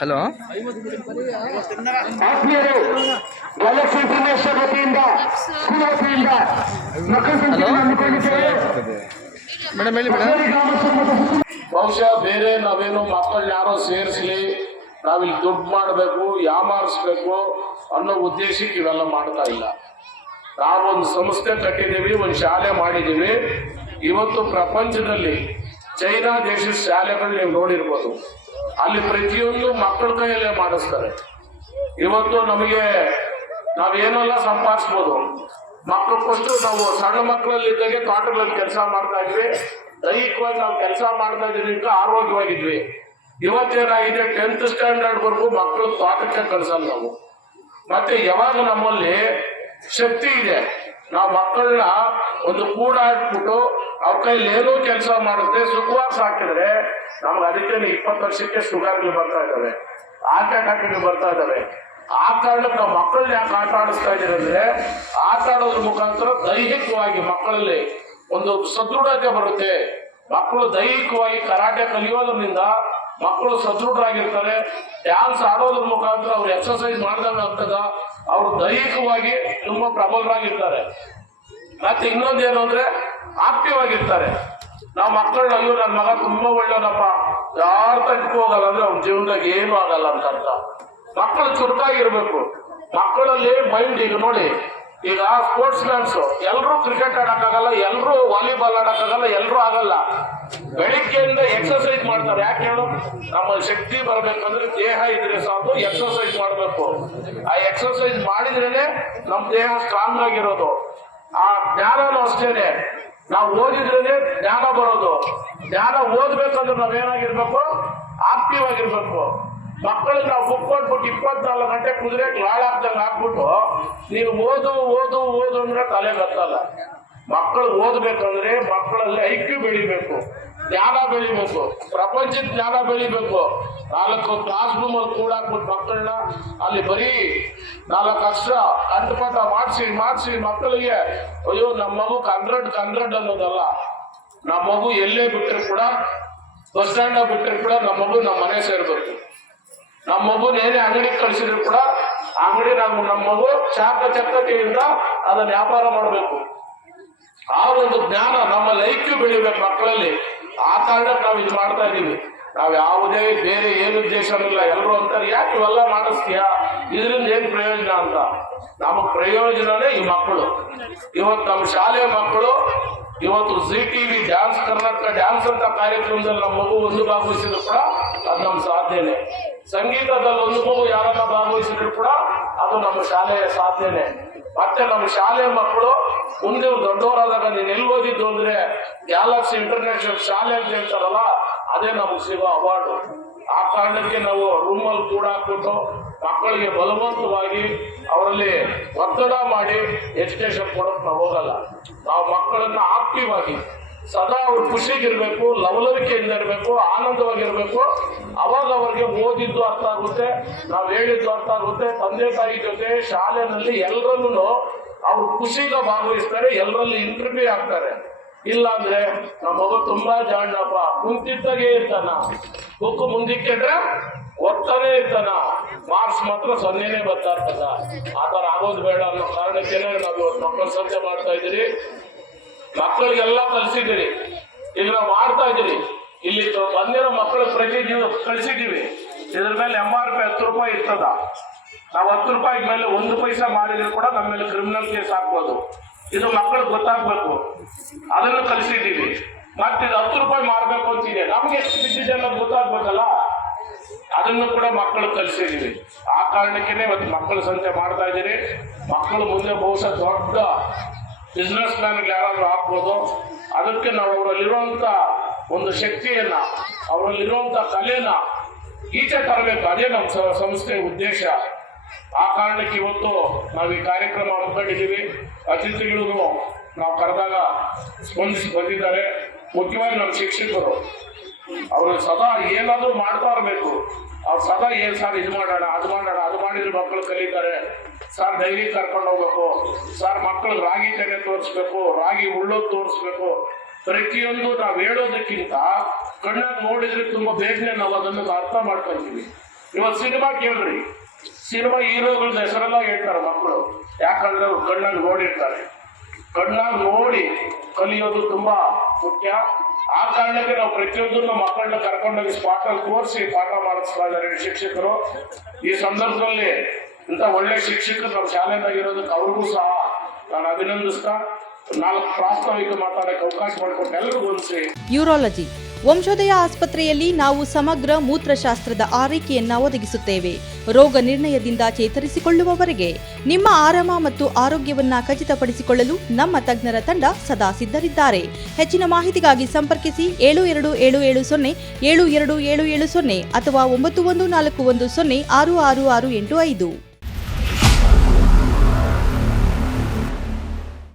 Hello, madam ಹೇಳಿ madam. ಬಹುಶಃ ಬೇರೆ ನಾವೇನು ಮಕ್ಕಳನ್ನ ಯಾರೋ ಸೇರಿಸಲಿ, ನಾವಿಲ್ಲಿ ದುಡ್ಡು ಮಾಡಬೇಕು, ಯಾಮಾರಿಸ್ಬೇಕು ಅನ್ನೋ ಉದ್ದೇಶಕ್ಕೆ ಇವೆಲ್ಲ ಮಾಡ್ತಾ ಇಲ್ಲ. ನಾವೊಂದು ಸಂಸ್ಥೆ ಕಟ್ಟಿದ್ದೀವಿ, ಒಂದು ಶಾಲೆ ಮಾಡಿದ್ದೀವಿ. ಇವತ್ತು ಪ್ರಪಂಚದಲ್ಲಿ ಚೈನಾ ದೇಶದ ಶಾಲೆಗಳು ನೀವು ನೋಡಿರ್ಬೋದು, ಅಲ್ಲಿ ಪ್ರತಿಯೊಂದು ಮಕ್ಕಳ ಕೈಯಲ್ಲೇ ಮಾಡಿಸ್ತಾರೆ. ಇವತ್ತು ನಮಗೆ ನಾವೇನೆಲ್ಲ ಸಂಪಾದಿಸ್ಬೋದು. ಮಕ್ಕಳು ಕೊಟ್ಟು ನಾವು ಸಣ್ಣ ಮಕ್ಕಳಲ್ಲಿದ್ದಾಗೆ ತೋಟಗಳಲ್ಲಿ ಕೆಲಸ ಮಾಡ್ತಾ ಇದ್ವಿ, ದೈಹಿಕವಾಗಿ ನಾವು ಕೆಲಸ ಮಾಡ್ತಾ ಇದ್ವಿ, ಆರೋಗ್ಯವಾಗಿದ್ವಿ. ಇವತ್ತೇನಾಗಿದೆ, 10th ಸ್ಟ್ಯಾಂಡರ್ಡ್ ವರೆಗೂ ಮಕ್ಕಳು ತೋಟಕ್ಕೆ ಕಳಿಸಲ್ಲ ನಾವು. ಮತ್ತೆ ಯಾವಾಗ ನಮ್ಮಲ್ಲಿ ಶಕ್ತಿ ಇದೆ, ನಾವು ಮಕ್ಕಳನ್ನ ಒಂದು ಕೂಡ ಹಾಕ್ಬಿಟ್ಟು ಅವ್ರ ಕೈಲಿ ಏನೋ ಕೆಲಸ ಮಾಡಿದ್ರೆ ಸುಖವಾಗಿ ಸಾಕಿದ್ರೆ, ನಮ್ಗೆ ಅದಕ್ಕೆ 20 ವರ್ಷಕ್ಕೆ ಶುಗರ್ಗಳು ಬರ್ತಾ ಇದ್ದಾವೆ, ಹಾರ್ಟ್ ಅಟ್ಯಾಕ್ಗಳು ಬರ್ತಾ ಇದ್ದಾವೆ. ಆ ಕಾರಣಕ್ಕೆ ನಾವು ಮಕ್ಕಳನ್ನ ಯಾಕೆ ಆಟ ಆಡಿಸ್ತಾ ಇದ್ದೀರಿ ಅಂದ್ರೆ, ಆಟ ಆಡೋದ್ರ ಮುಖಾಂತರ ದೈಹಿಕವಾಗಿ ಮಕ್ಕಳಲ್ಲಿ ಒಂದು ಸದೃಢತೆ ಬರುತ್ತೆ. ಮಕ್ಕಳು ದೈಹಿಕವಾಗಿ ಕರಾಟೆ ಕಲಿಯೋದ್ರಿಂದ ಮಕ್ಕಳು ಸದೃಢರಾಗಿರ್ತಾರೆ. ಡ್ಯಾನ್ಸ್ ಆಡೋದ್ರ ಮುಖಾಂತರ ಅವ್ರು ಎಕ್ಸರ್ಸೈಸ್ ಮಾಡಿದಾಗ ಆಗ್ತದ, ಅವರು ದೈಹಿಕವಾಗಿ ತುಂಬಾ ಪ್ರಬಲರಾಗಿರ್ತಾರೆ. ಮತ್ತೆ ಇನ್ನೊಂದೇನು ಅಂದ್ರೆ ಆಕ್ಟಿವ್ ಆಗಿರ್ತಾರೆ. ನಾವು ಮಕ್ಕಳನ್ನ, ಅಯ್ಯೋ ನನ್ನ ಮಗ ತುಂಬಾ ಒಳ್ಳೆಯವನಪ್ಪ, ಯಾರ ತಟ್ಟಕ್ಕೆ ಹೋಗಲ್ಲ ಅಂದ್ರೆ ಅವ್ನ ಜೀವನದಾಗ ಏನು ಆಗಲ್ಲ ಅಂತ ಅರ್ಥ. ಮಕ್ಕಳು ಚುರುಕಾಗಿರ್ಬೇಕು. ಮಕ್ಕಳಲ್ಲಿ ಮೈಂಡ್, ಈಗ ನೋಡಿ, ಈಗ ಸ್ಪೋರ್ಟ್ಸ್ ಮ್ಯಾನ್ಸ್ ಎಲ್ಲರೂ ಕ್ರಿಕೆಟ್ ಆಡಕ್ಕಾಗಲ್ಲ, ಎಲ್ಲರೂ ವಾಲಿಬಾಲ್ ಆಡಕ್ಕಾಗಲ್ಲ, ಎಲ್ಲರೂ ಆಗಲ್ಲ. ಬೆಳಿಗ್ಗೆಯಿಂದ ಎಕ್ಸರ್ಸೈಸ್ ಮಾಡ್ತಾರೆ. ಯಾಕೆ ಹೇಳು? ನಮ್ಮ ಶಕ್ತಿ ಬರ್ಬೇಕಂದ್ರೆ ದೇಹ ಇದ್ರೆ ಸಾಕು, ಎಕ್ಸರ್ಸೈಸ್ ಮಾಡಬೇಕು. ಆ ಎಕ್ಸರ್ಸೈಸ್ ಮಾಡಿದ್ರೇನೆ ನಮ್ಮ ದೇಹ ಸ್ಟ್ರಾಂಗ್ ಆಗಿರೋದು. ಆ ಜ್ಞಾನನೂ ಅಷ್ಟೇನೆ, ನಾವು ಓದಿದ್ರೇನೆ ಜ್ಞಾನ ಬರೋದು. ಜ್ಞಾನ ಓದ್ಬೇಕಂದ್ರೆ ನಾವೇನಾಗಿರ್ಬೇಕು? ಆಕ್ಟಿವ್ ಆಗಿರ್ಬೇಕು. ಮಕ್ಕಳಿಗೆ ನಾವು ಬುಕ್ ಕೊಟ್ಬಿಟ್ಟು 24 ಗಂಟೆ ಕುದುರೆ ಲಾಳಾಗ್ದಂಗೆ ಹಾಕ್ಬಿಟ್ಟು ನೀವು ಓದು ಓದು ಓದು ಅಂದ್ರೆ ತಲೆ ಗೊತ್ತಲ್ಲ. ಮಕ್ಕಳು ಓದ್ಬೇಕಂದ್ರೆ ಮಕ್ಕಳಲ್ಲಿ ಐಕ್ಯೂ ಬೆಳಿಬೇಕು, ಜ್ಞಾನ ಬೆಳಿಬೇಕು, ಪ್ರಪಂಚದ ಜ್ಞಾನ ಬೆಳಿಬೇಕು. 4 ಕ್ಲಾಸ್ ರೂಮಲ್ಲಿ ಕೂಡಾಕ್ಬಿಟ್ಟು ಮಕ್ಕಳನ್ನ ಅಲ್ಲಿ ಬರೀ 4 ಅಕ್ಷರ ಕಂಠಪಾಠ ಮಾಡಿಸಿ ಮಕ್ಕಳಿಗೆ, ಅಯ್ಯೋ ನಮ್ಮ ಮಗು 100 ಅನ್ನೋದಲ್ಲ. ನಮ್ಮ ಮಗು ಎಲ್ಲೇ ಬಿಟ್ಟರು ಕೂಡ, ಬಸ್ ಸ್ಟ್ಯಾಂಡ್ ಬಿಟ್ಟರು ಕೂಡ ನಮ್ಮ ಮಗು ನಮ್ಮ ಮನೆ ಸೇರ್ಬೇಕು. ನಮ್ಮ ಮಗುನ ಏನೇ ಅಂಗಡಿಗೆ ಕಳಿಸಿದ್ರು ಕೂಡ ಅಂಗಡಿ ನಮ್ಮ ಮಗು ಚಾಕಚಕ್ಯತೆಯಿಂದ ಅದನ್ನ ವ್ಯಾಪಾರ ಮಾಡಬೇಕು. ಆ ಒಂದು ಜ್ಞಾನ ನಮ್ಮಲ್ಲಿ ಐಕ್ಯೂ ಬೆಳಿಬೇಕು ಮಕ್ಕಳಲ್ಲಿ. ಆ ಕಾರಣಕ್ಕೆ ನಾವು ಇದು ಮಾಡ್ತಾ ಇದೀವಿ. ನಾವು ಯಾವುದೇ ಬೇರೆ ಏನು ಉದ್ದೇಶ ಇಲ್ಲ. ಎಲ್ಲರೂ ಅಂತಾರೆ, ಯಾಕೆ ಇವೆಲ್ಲ ಮಾಡಿಸ್ತೀಯಾ, ಇದರಿಂದ ಏನ್ ಪ್ರಯೋಜನ ಅಂತ. ನಮಗ್ ಪ್ರಯೋಜನನೇ ಈ ಮಕ್ಕಳು. ಇವತ್ತು ನಮ್ಮ ಶಾಲೆಯ ಮಕ್ಕಳು ಇವತ್ತು ZTV ಡ್ಯಾನ್ಸ್ ಕರ್ನಾಟಕ ಡ್ಯಾನ್ಸ್ ಅಂತ ಕಾರ್ಯಕ್ರಮದಲ್ಲಿ ನಮ್ಮ ಮಗು ಒಂದು ಭಾಗವಹಿಸಿದ್ರು ಕೂಡ ಅದು ನಮ್ಮ ಸಾಧನೆ. ಸಂಗೀತದಲ್ಲಿ ಒಂದು ಮಗು ಯಾರನ್ನ ಭಾಗವಹಿಸಿದ್ರು ಕೂಡ ಅದು ನಮ್ಮ ಶಾಲೆಯ ಸಾಧನೆ. ಮತ್ತೆ ನಮ್ಮ ಶಾಲೆಯ ಮಕ್ಕಳು ಮುಂದೆ ದೊಡ್ಡವರಾದಾಗ ನೀನು ಎಲ್ಲಿ ಓದಿದ್ದು ಅಂದ್ರೆ ಗ್ಯಾಲಕ್ಸಿ ಇಂಟರ್ನ್ಯಾಷನಲ್ ಶಾಲೆ ಅಂತ ಹೇಳ್ತಾರಲ್ಲ, ಅದೇ ನಮಗೆ ಸಿಗೋ ಅವಾರ್ಡು. ಆ ಕಾರಣಕ್ಕೆ ನಾವು ರೂಮಲ್ಲಿ ಕೂಡ ಹಾಕ್ಬಿಟ್ಟು ಮಕ್ಕಳಿಗೆ ಬಲವಂತವಾಗಿ ಅವರಲ್ಲಿ ಒತ್ತಡ ಮಾಡಿ ಎಜುಕೇಶನ್ ಕೊಡೋಕೆ ನಾವು ಹೋಗಲ್ಲ. ನಾವು ಮಕ್ಕಳನ್ನ ಆಕ್ಟಿವ್ ಆಗಿ ಸದಾ ಅವ್ರು ಖುಷಿಗಿರ್ಬೇಕು, ಲವಲವಿಕೆಯಿಂದ ಇರಬೇಕು, ಆನಂದವಾಗಿರ್ಬೇಕು. ಅವಾಗ ಅವ್ರಿಗೆ ಓದಿದ್ದು ಅರ್ಥ ಆಗುತ್ತೆ, ನಾವು ಹೇಳಿದ್ದು ಅರ್ಥ ಆಗುತ್ತೆ. ತಂದೆ ತಾಯಿ ಜೊತೆ ಶಾಲೆನಲ್ಲಿ ಎಲ್ಲರಲ್ಲೂ ಅವ್ರು ಖುಷಿಯಿಂದ ಭಾಗವಹಿಸ್ತಾರೆ, ಎಲ್ಲರಲ್ಲಿ ಇಂಟರ್ವ್ಯೂ ಆಗ್ತಾರೆ. ಇಲ್ಲ ಅಂದ್ರೆ ನಮ್ಮ ಮಗು ತುಂಬಾ ಜಾಣಪ್ಪ, ಕುಂತಿದ್ದಾಗೆ ಇರ್ತಾನ, ಬುಕ್ ಮುಂದಿಕ್ಕಿಟ್ರೆ ಓದ್ತಾನೆ ಇರ್ತಾನ, ಮಾರ್ಕ್ಸ್ ಮಾತ್ರ 0ನೇ ಬರ್ತಾ ಇರ್ತದ. ಆ ಥರ ಆಗೋದು ಬೇಡ ಅನ್ನೋ ಕಾರಣಕ್ಕೆ ನಾವು ಮಕ್ಕಳ ಸಂತೆ ಮಾಡ್ತಾ ಇದ್ದೀರಿ. ಮಕ್ಕಳಿಗೆಲ್ಲ ಕಲಿಸಿದ್ದೀರಿ, ಈಗ ನಾವು ಮಾಡ್ತಾ ಇದ್ದೀರಿ. ಇಲ್ಲಿ ಬಂದಿರೋ ಮಕ್ಕಳು ಪ್ರತಿ ದಿವಸ ಕಳಿಸಿದ್ದೀವಿ. ಇದ್ರ ಮೇಲೆ MRP 10 ರೂಪಾಯಿ ಇರ್ತದ. ನಾವು 10 ರೂಪಾಯಿ ಮೇಲೆ 1 ಪೈಸಾ ಮಾಡಿದ್ರು ಕೂಡ ನಮ್ಮ ಮೇಲೆ ಕ್ರಿಮಿನಲ್ ಕೇಸ್ ಹಾಕ್ಬೋದು. ಇದು ಮಕ್ಕಳು ಗೊತ್ತಾಗ್ಬೇಕು, ಅದನ್ನು ಕಲಿಸಿದ್ದೀವಿ. ಮತ್ತೆ ಇದು 10 ರೂಪಾಯಿ ಮಾರಬೇಕು ಅಂತಿದೆ, ನಮ್ಗೆ ಎಷ್ಟು ಬಿದ್ದಿದೆ ಅನ್ನೋದು ಗೊತ್ತಾಗ್ಬೇಕಲ್ಲ, ಅದನ್ನು ಕೂಡ ಮಕ್ಕಳು ಕಲಿಸಿದ್ದೀವಿ. ಆ ಕಾರಣಕ್ಕೆ ಇವತ್ತು ಮಕ್ಕಳ ಸಂತೆ ಮಾಡ್ತಾ ಇದ್ದೀರಿ. ಮಕ್ಕಳು ಮುಂದೆ ಬಹುಶಃ ದೊಡ್ಡ ಬಿಸ್ನೆಸ್ ಮ್ಯಾನ್ಗೆ ಯಾರಾದ್ರೂ ಆಗ್ಬೋದು. ಅದಕ್ಕೆ ನಾವು ಅವರಲ್ಲಿರುವಂತ ಒಂದು ಶಕ್ತಿಯನ್ನ, ಅವರಲ್ಲಿರುವಂತ ಕಲೆನ ಈಚೆ ತರಬೇಕು. ಅದೇ ನಮ್ಮ ಸಂಸ್ಥೆಯ ಉದ್ದೇಶ. ಆ ಕಾರಣಕ್ಕೆ ಇವತ್ತು ನಾವು ಈ ಕಾರ್ಯಕ್ರಮ ಹಮ್ಮಿಕೊಂಡಿದ್ದೀವಿ. ಅತಿಥಿಗಳು ನಾವು ಕರೆದಾಗ ಸ್ಪಂದಿಸಿ ಬಂದಿದ್ದಾರೆ. ಮುಖ್ಯವಾಗಿ ನಮ್ಮ ಶಿಕ್ಷಕರು ಅವ್ರು ಸದಾ ಏನಾದ್ರೂ ಮಾಡ್ತಾ ಇರ್ಬೇಕು. ಅವ್ರು ಸದಾ ಏನ್ ಸರ್ ಇದು ಮಾಡೋಣ ಅದು ಮಾಡೋಣ, ಅದು ಮಾಡಿದ್ರೆ ಮಕ್ಕಳು ಕಲಿತಾರೆ ಸರ್, ಡೈಲಿ ಕರ್ಕೊಂಡು ಹೋಗ್ಬೇಕು ಸರ್, ಮಕ್ಕಳು ರಾಗಿ ತೆನೆ ತೋರಿಸ್ಬೇಕು, ರಾಗಿ ಉಳ್ಳೋದು ತೋರಿಸ್ಬೇಕು. ಪ್ರತಿಯೊಂದು ನಾವು ಹೇಳೋದಕ್ಕಿಂತ ಕಣ್ಣಾಗ ನೋಡಿದ್ರೆ ತುಂಬಾ ಬೇಗನೆ ನಾವು ಅದನ್ನು ಅರ್ಥ ಮಾಡ್ಕೊಂತೀವಿ. ಇವತ್ತು ಸಿನಿಮಾ ಕೇಳ್ರಿ, ಸಿನಿಮಾ ಹೀರೋಗಳನ್ನ ಹೆಸರೆಲ್ಲ ಹೇಳ್ತಾರೆ ಮಕ್ಕಳು, ಯಾಕಂದ್ರೆ ಅವ್ರು ಕಣ್ಣಾಗ ನೋಡಿರ್ತಾರೆ. ಕಣ್ಣಾಗ ನೋಡಿ ಕಲಿಯೋದು ತುಂಬಾ ಮುಖ್ಯ. ಆ ಕಾರಣಕ್ಕೆ ನಾವು ಪ್ರತಿಯೊಂದನ್ನು ಮಕ್ಕಳನ್ನ ಕರ್ಕೊಂಡೋಗಿ ಸ್ಪಾಟಲ್ಲಿ ತೋರಿಸಿ ಪಾಠ ಮಾಡಿಸ್ತಾ ಇದ್ದಾರೆ ಶಿಕ್ಷಕರು. ಈ ಸಂದರ್ಭದಲ್ಲಿ ಇಂಥ ಒಳ್ಳೆ ಶಿಕ್ಷಕರು ನಮ್ಮ ಶಾಲೆಯಾಗಿರೋದಕ್ಕೆ ಅವ್ರಿಗೂ ಸಹ ನಾನು ಅಭಿನಂದಿಸ್ತಾ 4 ಪ್ರಾಸ್ತಾವಿಕ ಮಾತಾಡಕ್ಕೆ ಅವಕಾಶ ಮಾಡಿಕೊಟ್ಟು ಎಲ್ಲರಿಗೂ ಹೊಂದಿಸಿ. ಯೂರಾಲಜಿ ವಂಶೋದಯ ಆಸ್ಪತ್ರೆಯಲ್ಲಿ ನಾವು ಸಮಗ್ರ ಮೂತ್ರಶಾಸ್ತ್ರದ ಆರೈಕೆಯನ್ನ ಒದಗಿಸುತ್ತೇವೆ. ರೋಗ ನಿರ್ಣಯದಿಂದ ಚೇತರಿಸಿಕೊಳ್ಳುವವರೆಗೆ ನಿಮ್ಮ ಆರಾಮ ಮತ್ತು ಆರೋಗ್ಯವನ್ನ ಖಚಿತಪಡಿಸಿಕೊಳ್ಳಲು ನಮ್ಮ ತಜ್ಞರ ತಂಡ ಸದಾ ಸಿದ್ಧರಿದ್ದಾರೆ. ಹೆಚ್ಚಿನ ಮಾಹಿತಿಗಾಗಿ ಸಂಪರ್ಕಿಸಿ 727770 72770 ಅಥವಾ 9141066685.